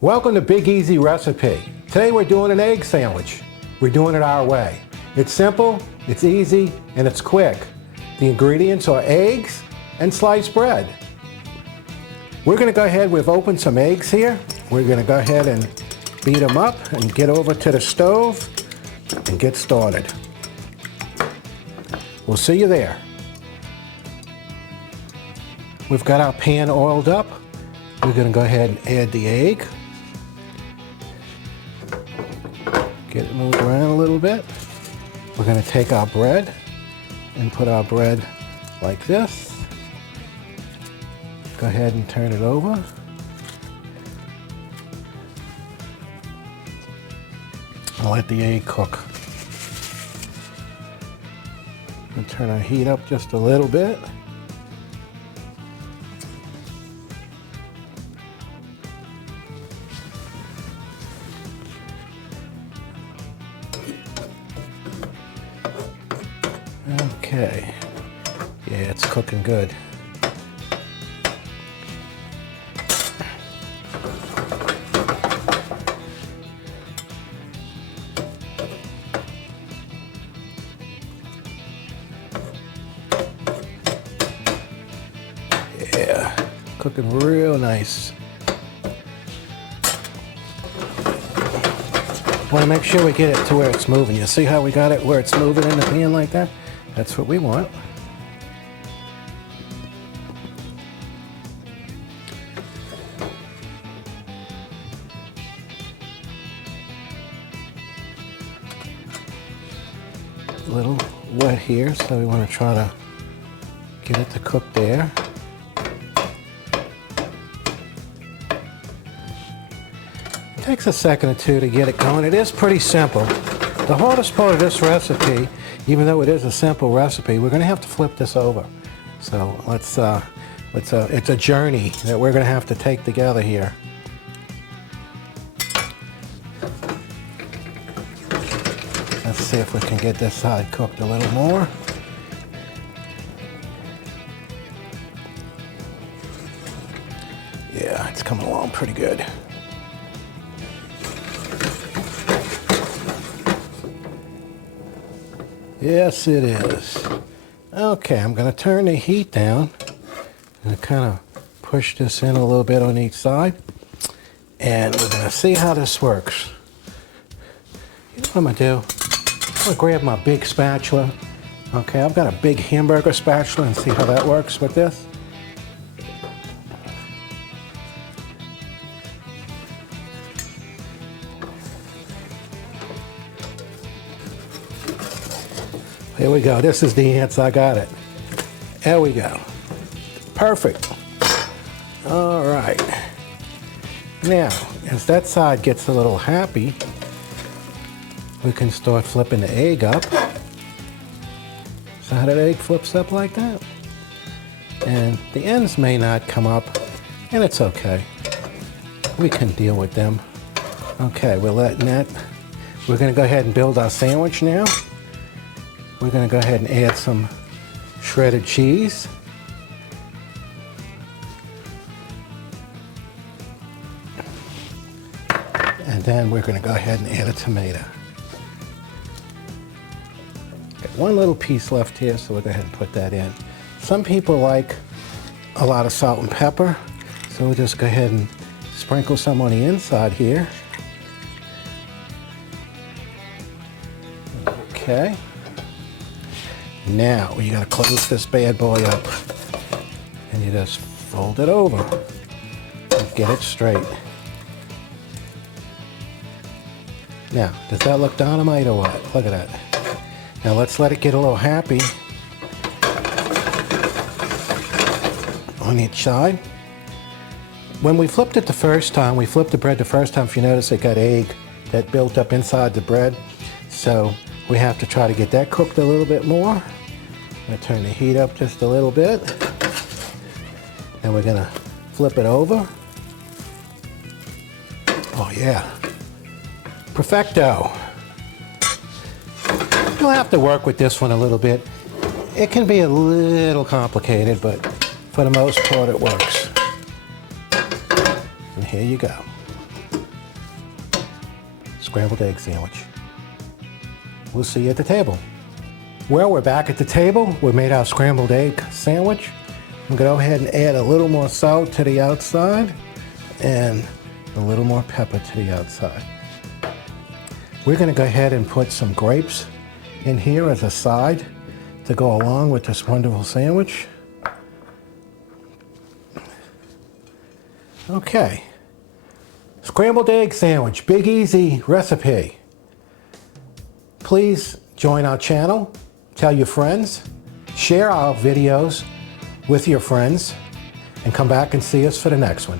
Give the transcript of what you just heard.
Welcome to Big Easy Recipe. Today we're doing an egg sandwich. We're doing it our way. It's simple, it's easy, and it's quick. The ingredients are eggs and sliced bread. We're going to go ahead, we've opened some eggs here. We're going to go ahead and beat them up and get over to the stove and get started. We'll see you there. We've got our pan oiled up. We're going to go ahead and add the egg. Get it moved around a little bit. We're going to take our bread and put our bread like this. Go ahead and turn it over. I'll let the egg cook. And turn our heat up just a little bit. Okay, yeah, it's cooking good. Yeah, cooking real nice. Want to make sure we get it to where it's moving. You see how we got it where it's moving in the pan like that? That's what we want. A little wet here, so we want to try to get it to cook there. It takes a second or two to get it going. It is pretty simple. The hardest part of this recipe, even though it is a simple recipe, we're going to have to flip this over. So it's a journey that we're going to have to take together here. Let's see if we can get this side cooked a little more. Yeah, it's coming along pretty good. Yes, it is. Okay, I'm going to turn the heat down and kind of push this in a little bit on each side. And we're going to see how this works. You know what I'm going to do? I'm going to grab my big spatula. Okay, I've got a big hamburger spatula and see how that works with this. Here we go. This is the answer. I got it. There we go. Perfect. All right. Now, as that side gets a little happy, we can start flipping the egg up. So how that egg flips up like that. And the ends may not come up, and it's okay. We can deal with them. Okay, we're letting that. We're going to go ahead and build our sandwich now. We're going to go ahead and add some shredded cheese. And then we're going to go ahead and add a tomato. Got one little piece left here, so we'll go ahead and put that in. Some people like a lot of salt and pepper, so we'll just go ahead and sprinkle some on the inside here. Okay. Now, you gotta close this bad boy up and you just fold it over and get it straight. Now, does that look dynamite or what? Look at that. Now let's let it get a little happy on each side. When we flipped it the first time, we flipped the bread the first time, if you notice it got egg that built up inside the bread. So we have to try to get that cooked a little bit more. I'm going to turn the heat up just a little bit. And we're going to flip it over. Oh yeah. Perfecto. You'll have to work with this one a little bit. It can be a little complicated, but for the most part it works. And here you go. scrambled egg sandwich. We'll see you at the table. Well, we're back at the table. We made our scrambled egg sandwich. I'm going to go ahead and add a little more salt to the outside and a little more pepper to the outside. We're going to go ahead and put some grapes in here as a side to go along with this wonderful sandwich. Okay. Scrambled egg sandwich, big easy recipe. Please join our channel, tell your friends, share our videos with your friends, and come back and see us for the next one.